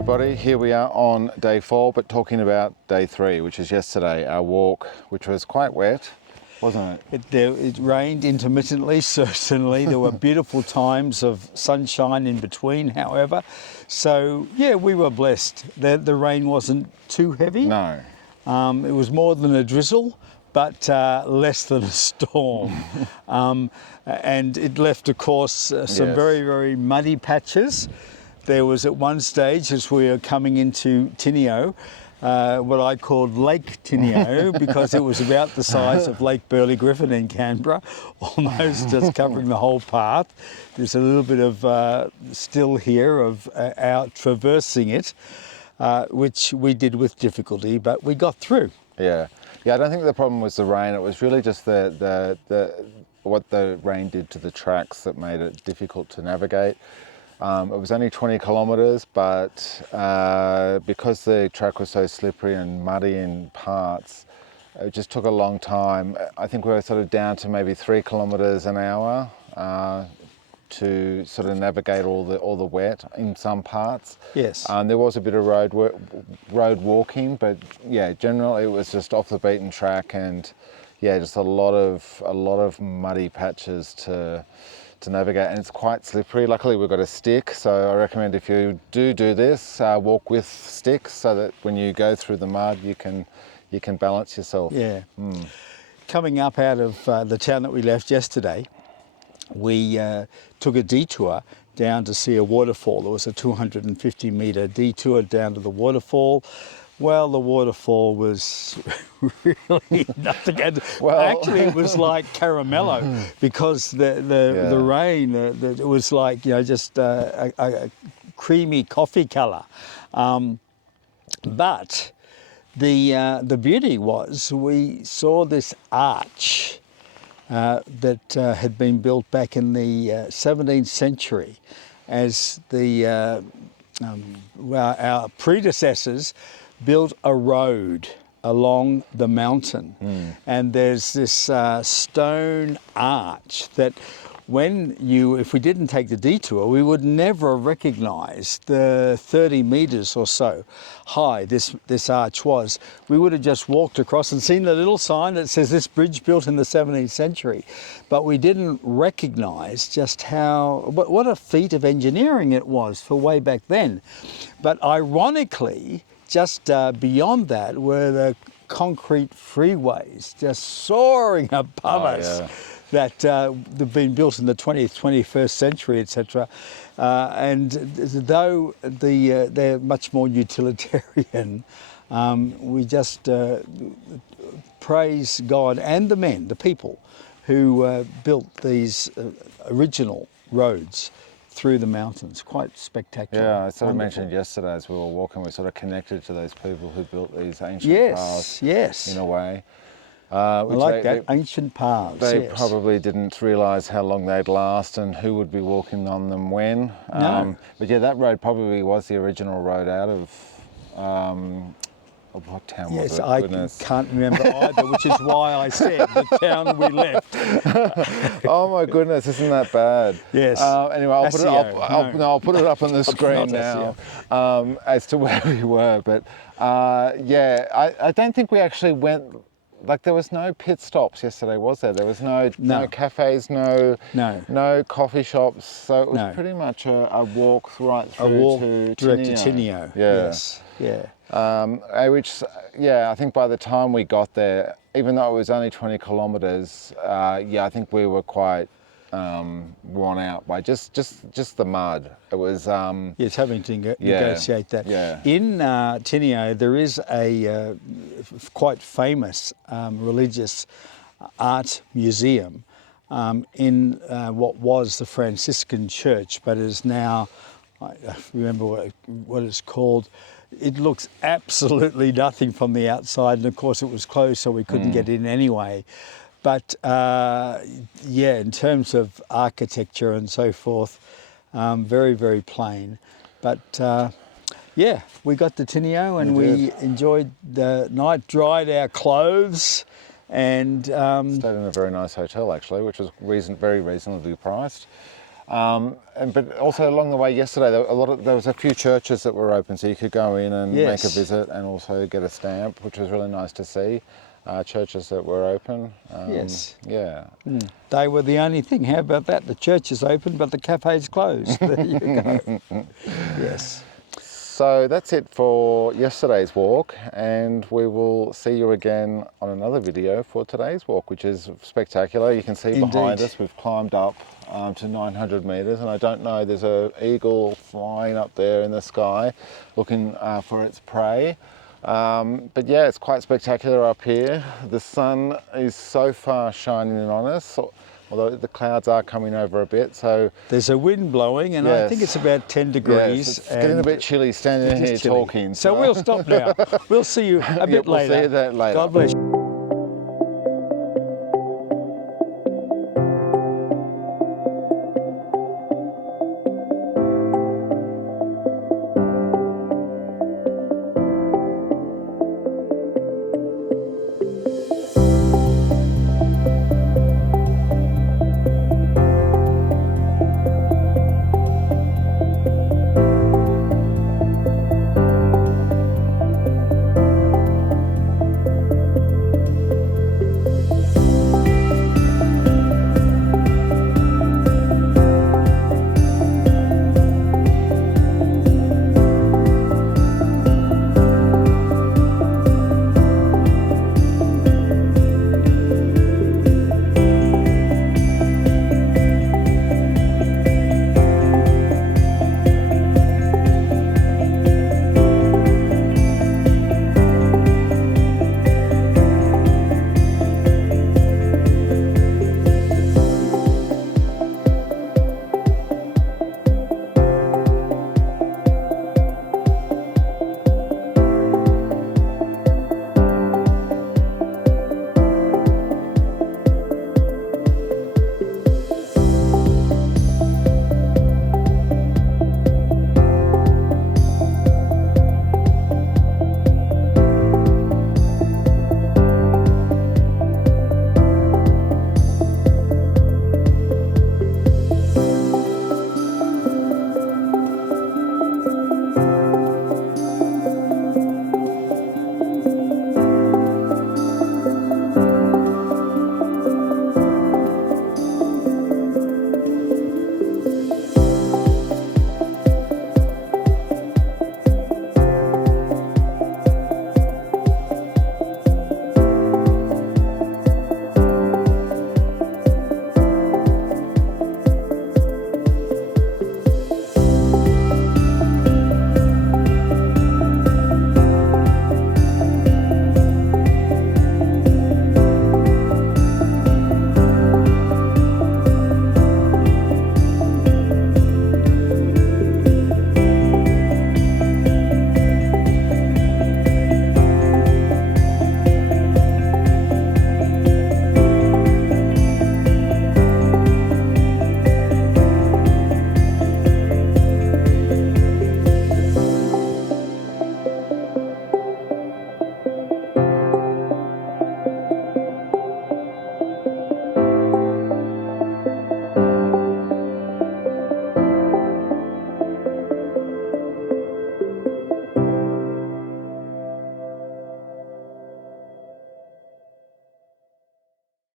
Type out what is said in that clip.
everybody, here we are on day 4, but talking about day 3, which is yesterday, our walk, which was quite wet, wasn't it? It rained intermittently, certainly. There were beautiful times of sunshine in between, however. So, yeah, we were blessed. The rain wasn't too heavy. No. It was more than a drizzle, but less than a storm. And it left, of course, some very, very muddy patches. There was at one stage, as we were coming into Tinio, what I called Lake Tinio, because it was about the size of Lake Burley Griffin in Canberra, almost just covering the whole path. There's a little bit of still here of our traversing it, which we did with difficulty, but we got through. Yeah, I don't think the problem was the rain. It was really just what the rain did to the tracks that made it difficult to navigate. It was only 20 kilometres, but because the track was so slippery and muddy in parts, it just took a long time. I think we were sort of down to maybe 3 kilometres an hour to sort of navigate all the wet in some parts. Yes. There was a bit of road walking, but yeah, generally it was just off the beaten track, and yeah, just a lot of muddy patches to navigate, and it's quite slippery. Luckily we've got a stick, so I recommend if you do this, walk with sticks, so that when you go through the mud you can balance yourself. Yeah. Coming up out of the town that we left yesterday, we took a detour down to see a waterfall. There was a 250 metre detour down to the waterfall. Well, the waterfall was really nothing. Actually, it was like caramello, because the rain, it was like, just a creamy coffee colour. But the beauty was we saw this arch that had been built back in the 17th century as our predecessors built a road along the mountain. And there's this stone arch that if we didn't take the detour, we would never have recognised the 30 metres or so high this arch was. We would have just walked across and seen the little sign that says this bridge built in the 17th century. But we didn't recognise just what a feat of engineering it was for way back then. But ironically, just beyond that were the concrete freeways just soaring above us that they've been built in the 20th, 21st century, etc. And though they're much more utilitarian, we just praise God and the people who built these original roads through the mountains. Quite spectacular. Yeah, I sort of mentioned yesterday as we were walking, we sort of connected to those people who built these ancient paths in a way. I like that, ancient paths. They probably didn't realise how long they'd last and who would be walking on them when. No. But yeah, that road probably was the original road out of what town was it? Yes, I can't remember either, which is why I said the town we left. Oh my goodness, isn't that bad? Yes. Anyway, I'll put it up on the screen now as to where we were. But I don't think we actually went. Like, there was no pit stops yesterday, was there? There was no cafes, no coffee shops. So it was pretty much a walk right through to direct to Tinio. Yes. Yeah. I think by the time we got there, even though it was only 20 kilometres, I think we were quite worn out by just the mud. It was yes, having to negotiate that. Yeah. In Tinio, there is a quite famous religious art museum in what was the Franciscan church, but is now, I remember what it's called. It looks absolutely nothing from the outside, and of course it was closed, so we couldn't get in anyway. But in terms of architecture and so forth, very, very plain. But we got to Tinio and we enjoyed the night, dried our clothes, and stayed in a very nice hotel actually, which was very reasonably priced. But also along the way yesterday, there was a few churches that were open, so you could go in and Yes. make a visit and also get a stamp, which was really nice to see. Churches that were open. Yes. Yeah. They were the only thing. How about that? The church is open, but the cafe's closed. There you go. Yes. So that's it for yesterday's walk, and we will see you again on another video for today's walk, which is spectacular. You can see behind Indeed. us we've climbed up to 900 metres, and I don't know, there's an eagle flying up there in the sky looking for its prey. But yeah, it's quite spectacular up here. The sun is so far shining in on us, although the clouds are coming over a bit. So There's a wind blowing, and I think Yes. it's about 10 degrees. yes, it's getting a bit chilly standing it is here chilly. talking. So we'll stop now. We'll see you a bit we'll later. see you there later. God bless you.